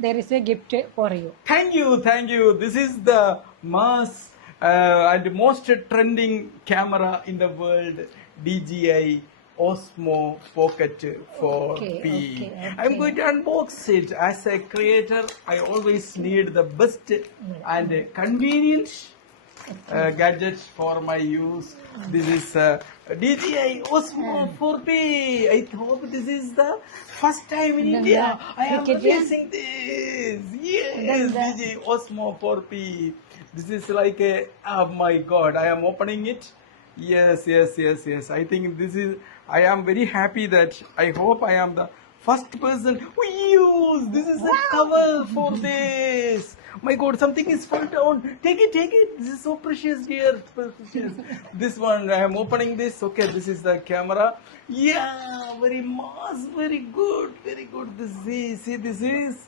there is a gift for you. Thank you, thank you. This is the mass and most trending camera in the world, DJI Osmo Pocket 4P. Okay. I'm going to unbox it. As a creator, I always need the best and convenient gadgets for my use. This is DJI Osmo 4P. I hope this is the first time in India. I am using this. Yes, DJI Osmo 4P. This is like a, oh my God, I am opening it. Yes. I think this is, I am very happy that I hope I am the first person who use. This is a cover for this. My God, something is fall down. Take it. This is so precious, dear. Precious. This one, I am opening this. Okay, this is the camera. Yeah, very mass, very good. This is, see, this is.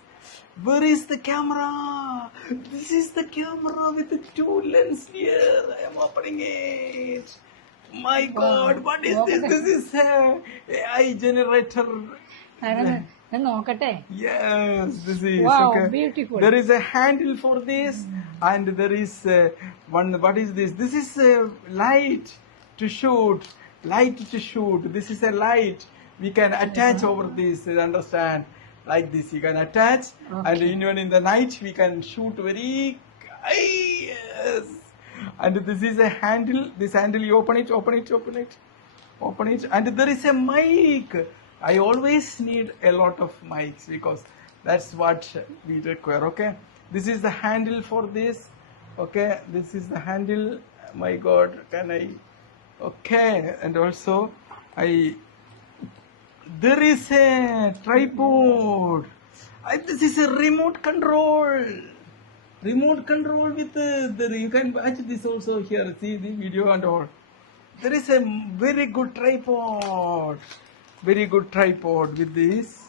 Where is the camera? This is the camera with the two lenses here. I am opening it. My God, what is this? This is a AI generator. Yes, this is okay. Beautiful. There is a handle for this, and there is one. What is this? This is a light to shoot. This is a light. We can attach over this. Understand? Like this, you can attach, and even in the night we can shoot very. Yes. And this is a handle. This handle, you open it, and there is a mic. I always need a lot of mics because that's what we require. Okay, this is the handle for this. Okay, this is the handle. My God, can I? Okay, and also there is a tripod. This is a remote control. With you can watch this also here. See the video and all. There is a very good tripod. With this.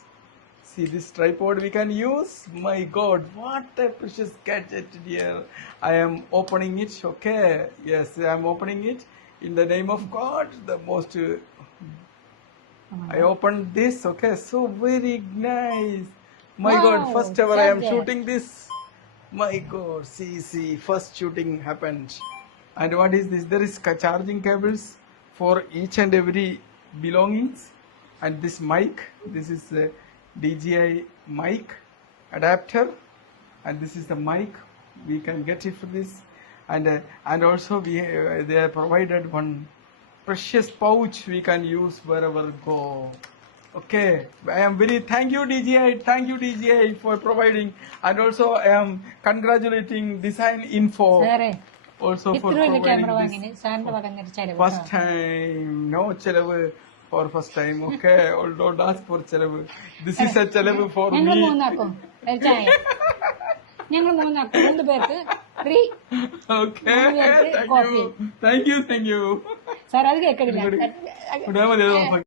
See this tripod we can use. My God, what a precious gadget here. I am opening it. Okay. Yes, I am opening it in the name of God. The most. I opened this. Okay. So very nice. My God, first ever I am shooting this. My God, see, first shooting happened. And what is this? There is charging cables for each and every belongings. And this mic, this is a DJI mic adapter. And this is the mic. We can get it for this. And also they have provided one precious pouch we can use wherever go. Okay, I am very thank you DJI for providing, and also I am congratulating Design Info also for providing this. First time, no chalavu for first time. Okay, don't ask for chalavu. This is a chalavu for me. Okay, thank you.